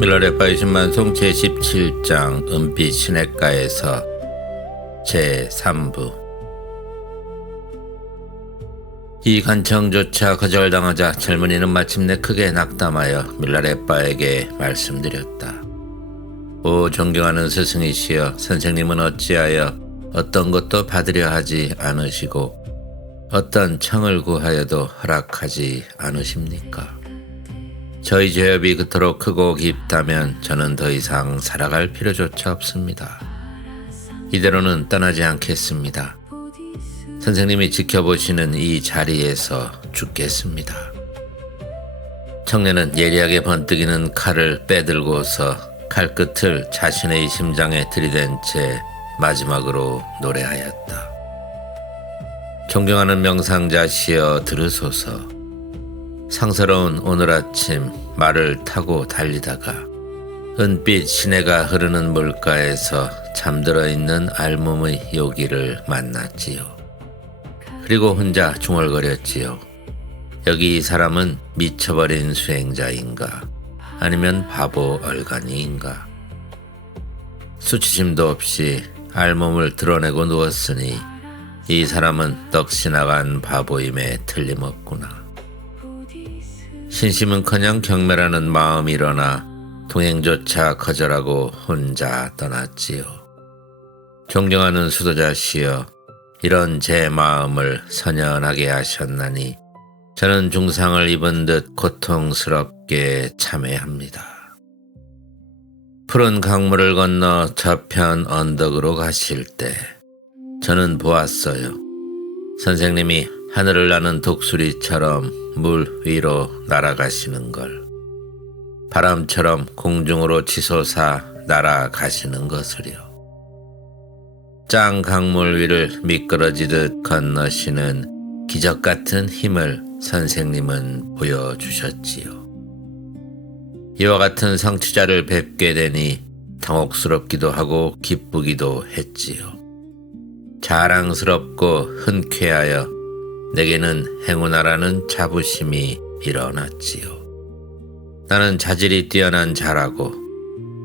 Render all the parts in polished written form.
밀라레파 유신만송 제17장 은빛 시냇가에서 제3부. 이 간청조차 거절당하자 젊은이는 마침내 크게 낙담하여 밀라레파에게 말씀드렸다. 오 존경하는 스승이시여, 선생님은 어찌하여 어떤 것도 받으려 하지 않으시고 어떤 청을 구하여도 허락하지 않으십니까? 저희 죄업이 그토록 크고 깊다면 저는 더 이상 살아갈 필요조차 없습니다. 이대로는 떠나지 않겠습니다. 선생님이 지켜보시는 이 자리에서 죽겠습니다. 청년은 예리하게 번뜩이는 칼을 빼들고서 칼끝을 자신의 심장에 들이댄 채 마지막으로 노래하였다. 존경하는 명상자시여 들으소서. 상스러운 오늘 아침 말을 타고 달리다가 은빛 시내가 흐르는 물가에서 잠들어 있는 알몸의 요기를 만났지요. 그리고 혼자 중얼거렸지요. 여기 이 사람은 미쳐버린 수행자인가 아니면 바보 얼간이인가. 수치심도 없이 알몸을 드러내고 누웠으니 이 사람은 떡시 나간 바보임에 틀림없구나. 신심은커녕 경멸하는 마음이 일어나 동행조차 거절하고 혼자 떠났지요. 존경하는 수도자시여, 이런 제 마음을 선연하게 하셨나니 저는 중상을 입은 듯 고통스럽게 참회합니다. 푸른 강물을 건너 저편 언덕으로 가실 때 저는 보았어요. 선생님이 하늘을 나는 독수리처럼 물 위로 날아가시는 걸, 바람처럼 공중으로 치솟아 날아가시는 것을요. 짱 강물 위를 미끄러지듯 건너시는 기적 같은 힘을 선생님은 보여주셨지요. 이와 같은 성취자를 뵙게 되니 당혹스럽기도 하고 기쁘기도 했지요. 자랑스럽고 흔쾌하여 내게는 행운하라는 자부심이 일어났지요. 나는 자질이 뛰어난 자라고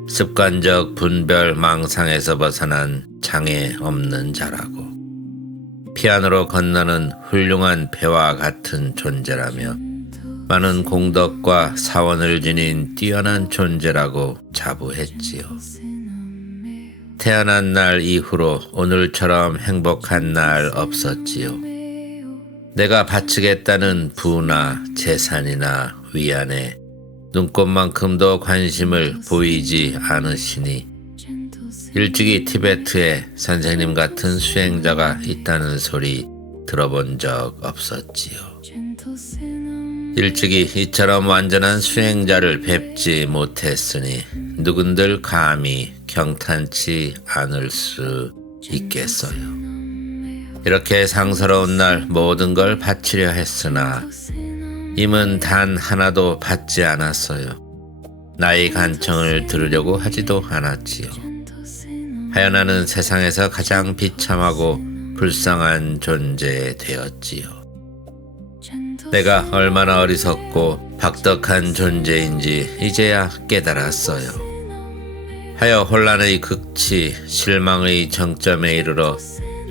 습관적 분별 망상에서 벗어난 장애 없는 자라고 피안으로 건너는 훌륭한 배와 같은 존재라며 많은 공덕과 사원을 지닌 뛰어난 존재라고 자부했지요. 태어난 날 이후로 오늘처럼 행복한 날 없었지요. 내가 바치겠다는 부나 재산이나 위안에 눈꽃만큼도 관심을 보이지 않으시니 일찍이 티베트에 선생님 같은 수행자가 있다는 소리 들어본 적 없었지요. 일찍이 이처럼 완전한 수행자를 뵙지 못했으니 누군들 감히 경탄치 않을 수 있겠어요. 이렇게 상스러운 날 모든 걸 바치려 했으나 임은 단 하나도 받지 않았어요. 나의 간청을 들으려고 하지도 않았지요. 하여나는 세상에서 가장 비참하고 불쌍한 존재 되었지요. 내가 얼마나 어리석고 박덕한 존재인지 이제야 깨달았어요. 하여 혼란의 극치, 실망의 정점에 이르러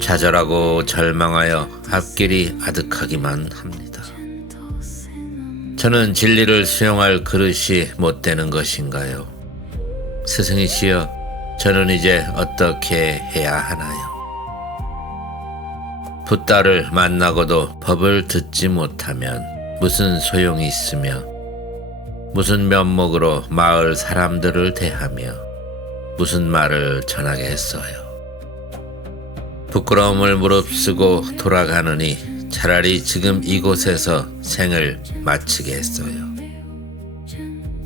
좌절하고 절망하여 앞길이 아득하기만 합니다. 저는 진리를 수용할 그릇이 못 되는 것인가요? 스승이시여, 저는 이제 어떻게 해야 하나요? 붓다를 만나고도 법을 듣지 못하면 무슨 소용이 있으며 무슨 면목으로 마을 사람들을 대하며 무슨 말을 전하겠어요? 부끄러움을 무릅쓰고 돌아가느니 차라리 지금 이곳에서 생을 마치겠어요.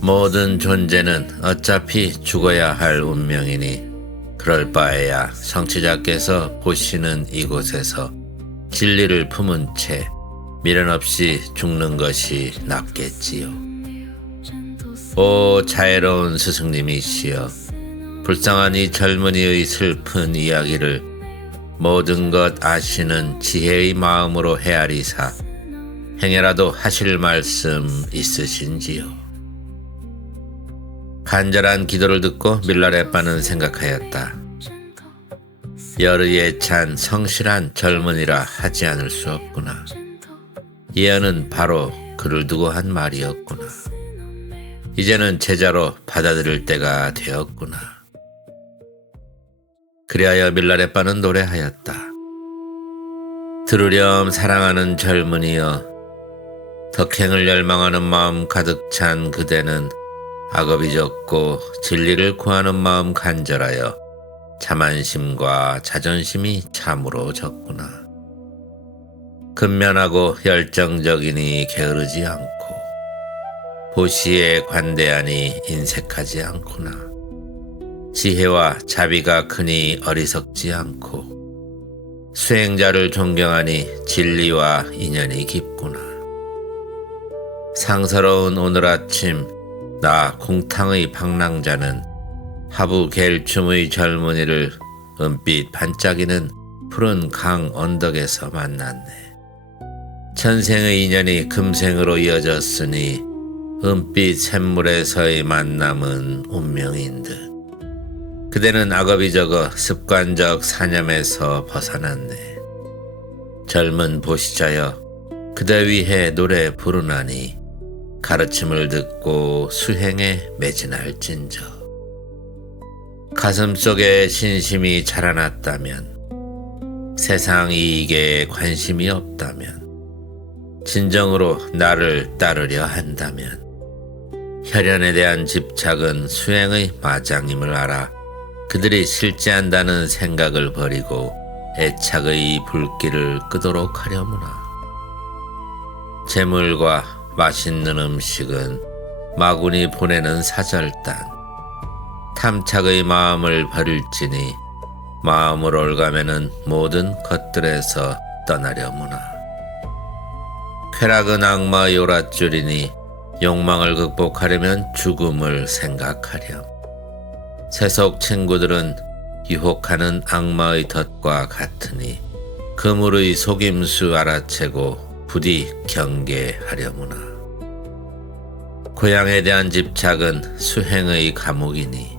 모든 존재는 어차피 죽어야 할 운명이니 그럴 바에야 성취자께서 보시는 이곳에서 진리를 품은 채 미련 없이 죽는 것이 낫겠지요. 오 자애로운 스승님이시여, 불쌍한 이 젊은이의 슬픈 이야기를 모든 것 아시는 지혜의 마음으로 헤아리사 행여라도 하실 말씀 있으신지요? 간절한 기도를 듣고 밀라레빠는 생각하였다. 열의에 찬 성실한 젊은이라 하지 않을 수 없구나. 예언은 바로 그를 두고 한 말이었구나. 이제는 제자로 받아들일 때가 되었구나. 그리하여 밀라레빠는 노래하였다. 들으렴 사랑하는 젊은이여, 덕행을 열망하는 마음 가득 찬 그대는 악업이 적고 진리를 구하는 마음 간절하여 자만심과 자존심이 참으로 적구나. 근면하고 열정적이니 게으르지 않고 보시에 관대하니 인색하지 않구나. 지혜와 자비가 크니 어리석지 않고 수행자를 존경하니 진리와 인연이 깊구나. 상서로운 오늘 아침 나 공탕의 방랑자는 하부 갤춤의 젊은이를 은빛 반짝이는 푸른 강 언덕에서 만났네. 천생의 인연이 금생으로 이어졌으니 은빛 샘물에서의 만남은 운명인 듯. 그대는 악업이 적어 습관적 사념에서 벗어났네. 젊은 보시자여, 그대 위해 노래 부르나니 가르침을 듣고 수행에 매진할진저. 가슴속에 신심이 자라났다면, 세상 이익에 관심이 없다면, 진정으로 나를 따르려 한다면, 혈연에 대한 집착은 수행의 마장임을 알아 그들이 실제한다는 생각을 버리고 애착의 불길을 끄도록 하려무나. 재물과 맛있는 음식은 마군이 보내는 사절단. 탐착의 마음을 버릴지니 마음을 올가매는 모든 것들에서 떠나려무나. 쾌락은 악마의 오랏줄이니 욕망을 극복하려면 죽음을 생각하렴. 세속 친구들은 유혹하는 악마의 덫과 같으니 그물의 속임수 알아채고 부디 경계하려무나. 고향에 대한 집착은 수행의 감옥이니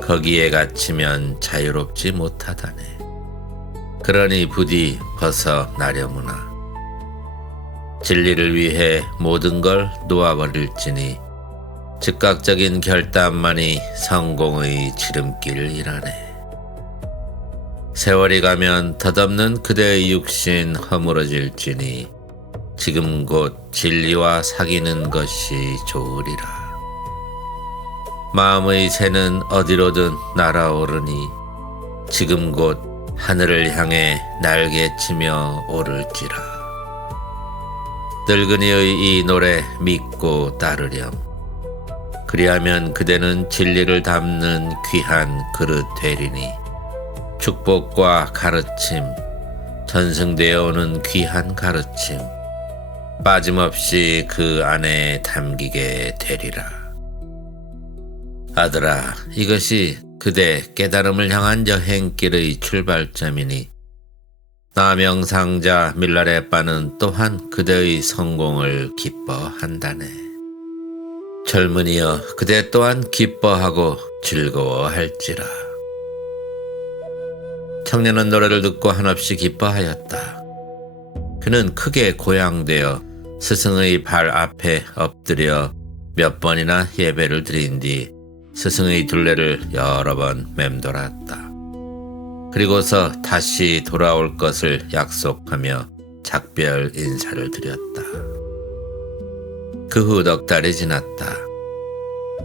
거기에 갇히면 자유롭지 못하다네. 그러니 부디 벗어나려무나. 진리를 위해 모든 걸 놓아버릴지니 즉각적인 결단만이 성공의 지름길이라네. 세월이 가면 덧없는 그대의 육신 허물어질지니 지금 곧 진리와 사귀는 것이 좋으리라. 마음의 새는 어디로든 날아오르니 지금 곧 하늘을 향해 날개치며 오를지라. 늙은이의 이 노래 믿고 따르렴. 그리하면 그대는 진리를 담는 귀한 그릇 되리니 축복과 가르침, 전승되어 오는 귀한 가르침, 빠짐없이 그 안에 담기게 되리라. 아들아, 이것이 그대 깨달음을 향한 여행길의 출발점이니 나명상자 밀라레빠는 또한 그대의 성공을 기뻐한다네. 젊은이여, 그대 또한 기뻐하고 즐거워할지라. 청년은 노래를 듣고 한없이 기뻐하였다. 그는 크게 고향되어 스승의 발 앞에 엎드려 몇 번이나 예배를 드린 뒤 스승의 둘레를 여러 번 맴돌았다. 그리고서 다시 돌아올 것을 약속하며 작별 인사를 드렸다. 그 후 넉 달이 지났다.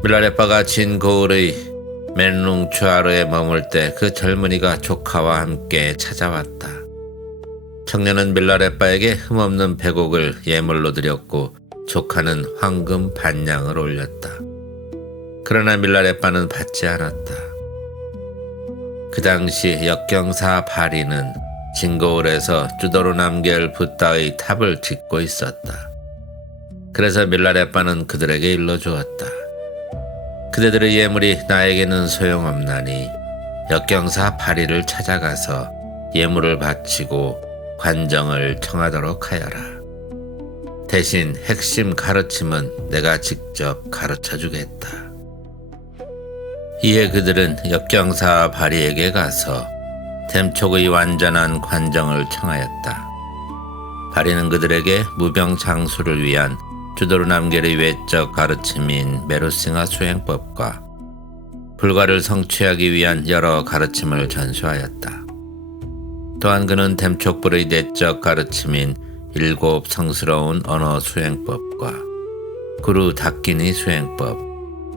밀라레빠가 진 고을의 맨룽추아르에 머물 때 그 젊은이가 조카와 함께 찾아왔다. 청년은 밀라레빠에게 흠없는 백옥을 예물로 드렸고 조카는 황금 반냥을 올렸다. 그러나 밀라레빠는 받지 않았다. 그 당시 역경사 바리는 진고을에서 쭈도르 남겔 붓다의 탑을 짓고 있었다. 그래서 밀라레빠는 그들에게 일러주었다. 그대들의 예물이 나에게는 소용없나니 역경사 바리를 찾아가서 예물을 바치고 관정을 청하도록 하여라. 대신 핵심 가르침은 내가 직접 가르쳐 주겠다. 이에 그들은 역경사 바리에게 가서 댐촉의 완전한 관정을 청하였다. 바리는 그들에게 무병장수를 위한 주도르남겔의 외적 가르침인 메루싱아 수행법과 불가를 성취하기 위한 여러 가르침을 전수하였다. 또한 그는 댐촉불의 내적 가르침인 7 성스러운 언어 수행법과 구루 닥기니 수행법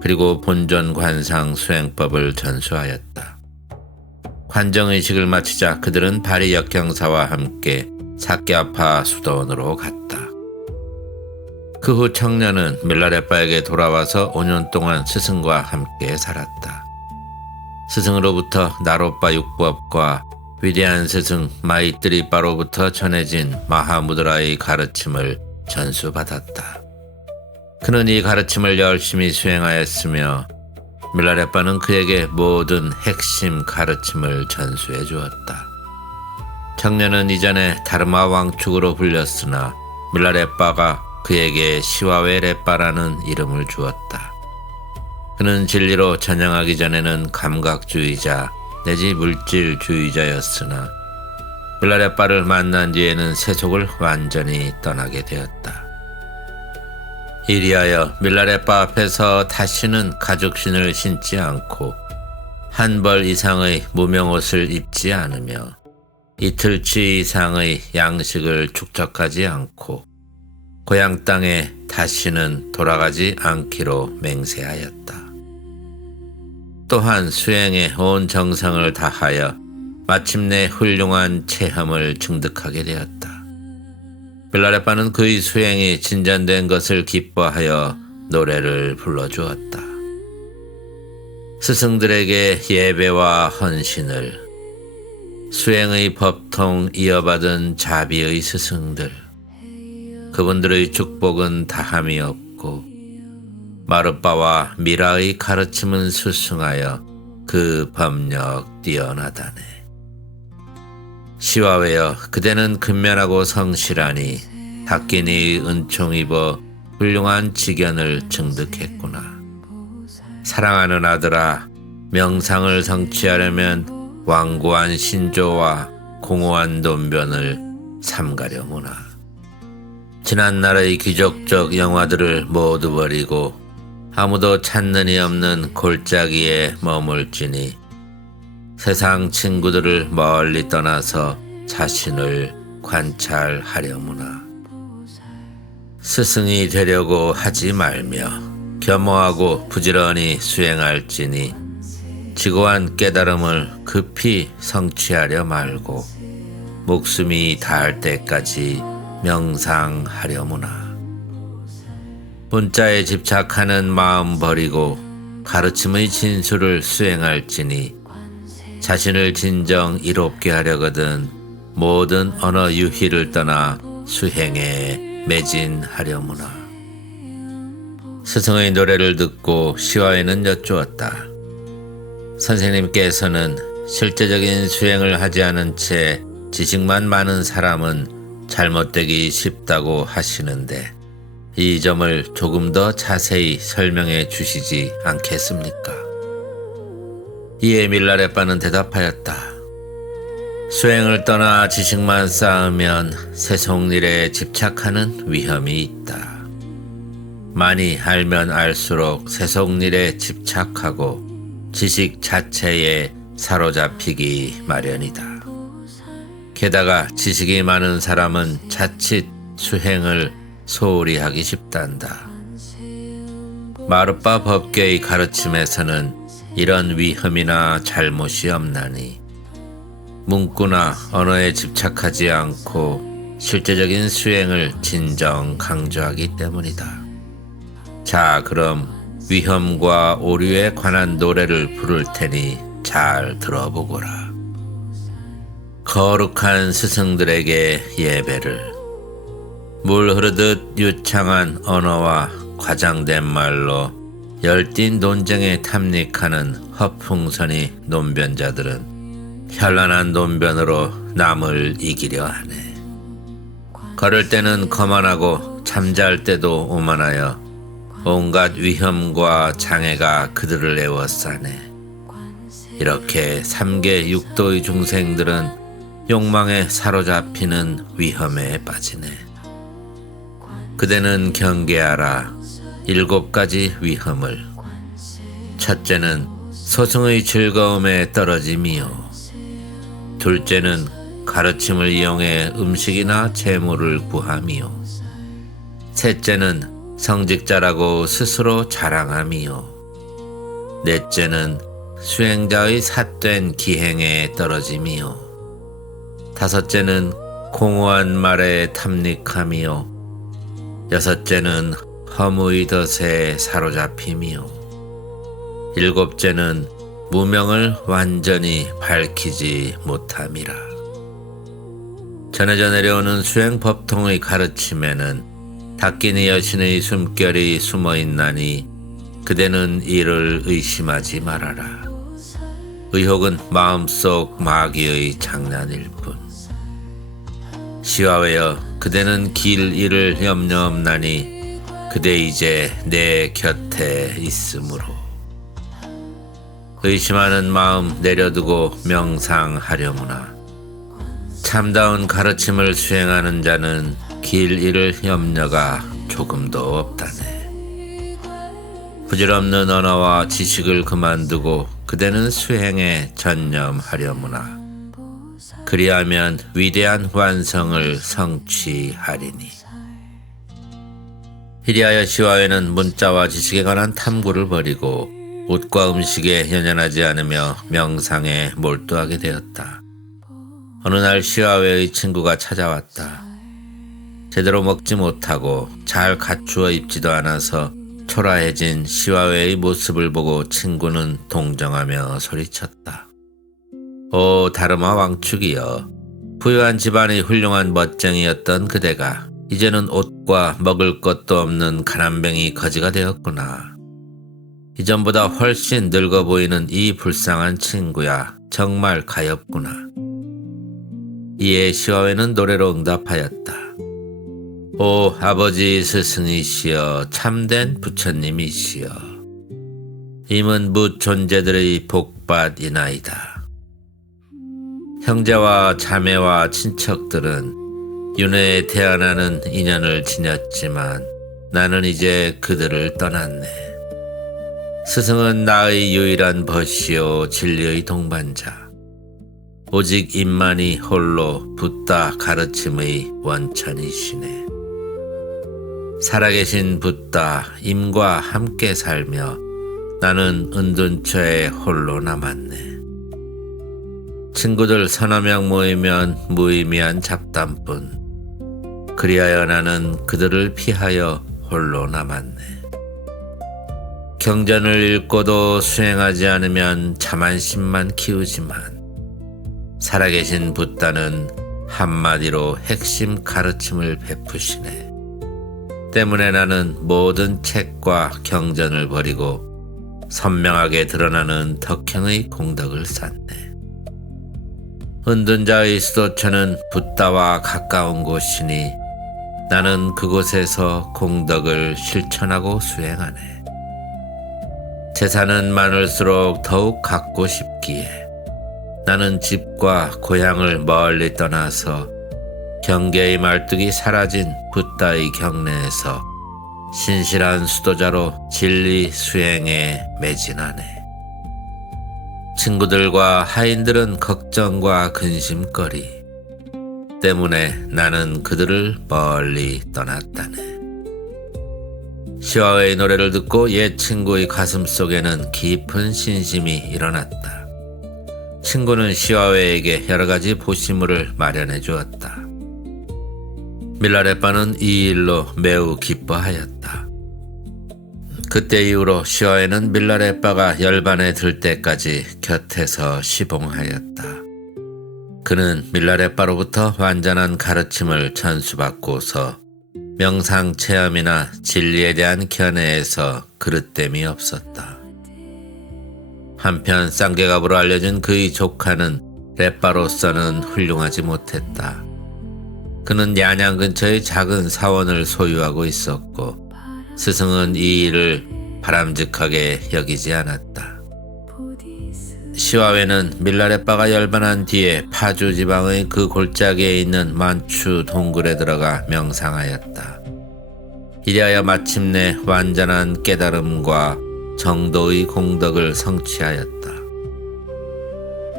그리고 본전 관상 수행법을 전수하였다. 관정의식을 마치자 그들은 바리 역경사와 함께 사케아파 수도원으로 갔다. 그 후 청년은 밀라레빠에게 돌아와서 5년 동안 스승과 함께 살았다. 스승으로부터 나로빠 육법과 위대한 스승 마이뜨리빠로부터 전해진 마하무드라의 가르침을 전수받았다. 그는 이 가르침을 열심히 수행하였으며 밀라레빠는 그에게 모든 핵심 가르침을 전수해 주었다. 청년은 이전에 다르마 왕축으로 불렸으나 밀라레빠가 그에게 시와웨레빠라는 이름을 주었다. 그는 진리로 전향하기 전에는 감각주의자 내지 물질주의자였으나 밀라레빠를 만난 뒤에는 세속을 완전히 떠나게 되었다. 이리하여 밀라레빠 앞에서 다시는 가죽신을 신지 않고 한 벌 이상의 무명옷을 입지 않으며 이틀치 이상의 양식을 축적하지 않고 고향 땅에 다시는 돌아가지 않기로 맹세하였다. 또한 수행에 온 정성을 다하여 마침내 훌륭한 체험을 증득하게 되었다. 밀라레빠는 그의 수행이 진전된 것을 기뻐하여 노래를 불러주었다. 스승들에게 예배와 헌신을, 수행의 법통 이어받은 자비의 스승들, 그분들의 축복은 다함이 없고 마르빠와 미라의 가르침은 수승하여 그 법력 뛰어나다네. 시와웨여, 그대는 근면하고 성실하니 닥기니의 은총 입어 훌륭한 직연을 증득했구나. 사랑하는 아들아, 명상을 성취하려면 완고한 신조와 공허한 돈변을 삼가려무나. 지난날의 귀족적 영화들을 모두 버리고 아무도 찾는 이 없는 골짜기에 머물지니 세상 친구들을 멀리 떠나서 자신을 관찰하려무나. 스승이 되려고 하지 말며 겸허하고 부지런히 수행할지니 지고한 깨달음을 급히 성취하려 말고 목숨이 닿을 때까지 명상하려무나. 문자에 집착하는 마음 버리고 가르침의 진수를 수행할지니 자신을 진정 이롭게 하려거든 모든 언어 유희를 떠나 수행에 매진하려무나. 스승의 노래를 듣고 시와에는 여쭈었다. 선생님께서는 실제적인 수행을 하지 않은 채 지식만 많은 사람은 잘못되기 쉽다고 하시는데 이 점을 조금 더 자세히 설명해 주시지 않겠습니까? 이에 밀라레빠는 대답하였다. 수행을 떠나 지식만 쌓으면 세속일에 집착하는 위험이 있다. 많이 알면 알수록 세속일에 집착하고 지식 자체에 사로잡히기 마련이다. 게다가 지식이 많은 사람은 자칫 수행을 소홀히 하기 쉽단다. 마르빠 법계의 가르침에서는 이런 위험이나 잘못이 없나니 문구나 언어에 집착하지 않고 실제적인 수행을 진정 강조하기 때문이다. 자, 그럼 위험과 오류에 관한 노래를 부를 테니 잘 들어보거라. 거룩한 스승들에게 예배를. 물 흐르듯 유창한 언어와 과장된 말로 열띤 논쟁에 탐닉하는 허풍선이 논변자들은 현란한 논변으로 남을 이기려 하네. 걸을 때는 거만하고 잠잘 때도 오만하여 온갖 위험과 장애가 그들을 에워싸네. 이렇게 삼계 육도의 중생들은 욕망에 사로잡히는 위험에 빠지네. 그대는 경계하라 7가지 위험을. 첫째는 소승의 즐거움에 떨어짐이요. 둘째는 가르침을 이용해 음식이나 재물을 구함이요. 셋째는 성직자라고 스스로 자랑함이요. 넷째는 수행자의 삿된 기행에 떨어짐이요. 다섯째는 공허한 말에 탐닉함이요. 여섯째는 허무의 덫에 사로잡힘이요. 일곱째는 무명을 완전히 밝히지 못함이라. 전해져 내려오는 수행 법통의 가르침에는 닭기니 여신의 숨결이 숨어 있나니 그대는 이를 의심하지 말아라. 의혹은 마음속 마귀의 장난일 뿐. 시와웨여, 그대는 길 잃을 염려 없나니 그대 이제 내 곁에 있으므로. 의심하는 마음 내려두고 명상하려무나. 참다운 가르침을 수행하는 자는 길 잃을 염려가 조금도 없다네. 부질없는 언어와 지식을 그만두고 그대는 수행에 전념하려무나. 그리하면 위대한 완성을 성취하리니. 이리하여 시와웨는 문자와 지식에 관한 탐구를 버리고 옷과 음식에 연연하지 않으며 명상에 몰두하게 되었다. 어느 날 시와웨의 친구가 찾아왔다. 제대로 먹지 못하고 잘 갖추어 입지도 않아서 초라해진 시와웨의 모습을 보고 친구는 동정하며 소리쳤다. 오 다르마 왕축이여, 부유한 집안의 훌륭한 멋쟁이였던 그대가 이제는 옷과 먹을 것도 없는 가난뱅이 거지가 되었구나. 이전보다 훨씬 늙어 보이는 이 불쌍한 친구야, 정말 가엾구나. 이에 시와웨는 노래로 응답하였다. 오 아버지 스승이시여, 참된 부처님이시여, 임은 무 존재들의 복받이나이다. 형제와 자매와 친척들은 윤회에 태어나는 인연을 지녔지만 나는 이제 그들을 떠났네. 스승은 나의 유일한 벗이요 진리의 동반자. 오직 임만이 홀로 붓다 가르침의 원천이시네. 살아계신 붓다 임과 함께 살며 나는 은둔처에 홀로 남았네. 친구들 서너 명 모이면 무의미한 잡담뿐. 그리하여 나는 그들을 피하여 홀로 남았네. 경전을 읽고도 수행하지 않으면 자만심만 키우지만 살아계신 붓다는 한마디로 핵심 가르침을 베푸시네. 때문에 나는 모든 책과 경전을 버리고 선명하게 드러나는 덕행의 공덕을 쌓네. 은둔자의 수도처는 붓다와 가까운 곳이니 나는 그곳에서 공덕을 실천하고 수행하네. 재산은 많을수록 더욱 갖고 싶기에 나는 집과 고향을 멀리 떠나서 경계의 말뚝이 사라진 붓다의 경내에서 신실한 수도자로 진리 수행에 매진하네. 친구들과 하인들은 걱정과 근심거리 때문에 나는 그들을 멀리 떠났다네. 시와웨의 노래를 듣고 옛 친구의 가슴속에는 깊은 신심이 일어났다. 친구는 시와웨에게 여러가지 보시물을 마련해 주었다. 밀라레빠는 이 일로 매우 기뻐하였다. 그때 이후로 시와웨는 밀라레빠가 열반에 들 때까지 곁에서 시봉하였다. 그는 밀라레빠로부터 완전한 가르침을 전수받고서 명상 체험이나 진리에 대한 견해에서 그릇됨이 없었다. 한편 쌍계갑으로 알려진 그의 조카는 랩바로서는 훌륭하지 못했다. 그는 양양 근처의 작은 사원을 소유하고 있었고 스승은 이 일을 바람직하게 여기지 않았다. 시와웨는 밀라레빠가 열반한 뒤에 파주 지방의 그 골짜기에 있는 만추 동굴에 들어가 명상하였다. 이리하여 마침내 완전한 깨달음과 정도의 공덕을 성취하였다.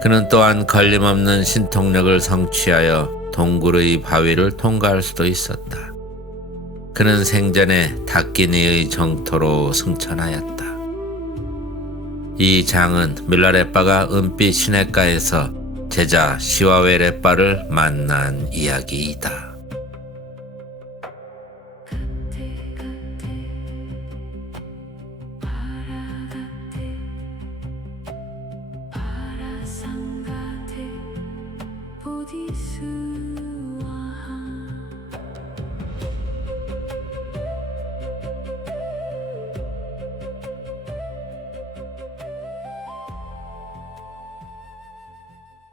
그는 또한 걸림없는 신통력을 성취하여 동굴의 바위를 통과할 수도 있었다. 그는 생전에 다끼니의 정토로 승천하였다. 이 장은 밀라레빠가 은빛 시냇가에서 제자 시와웨레빠를 만난 이야기이다. 보디스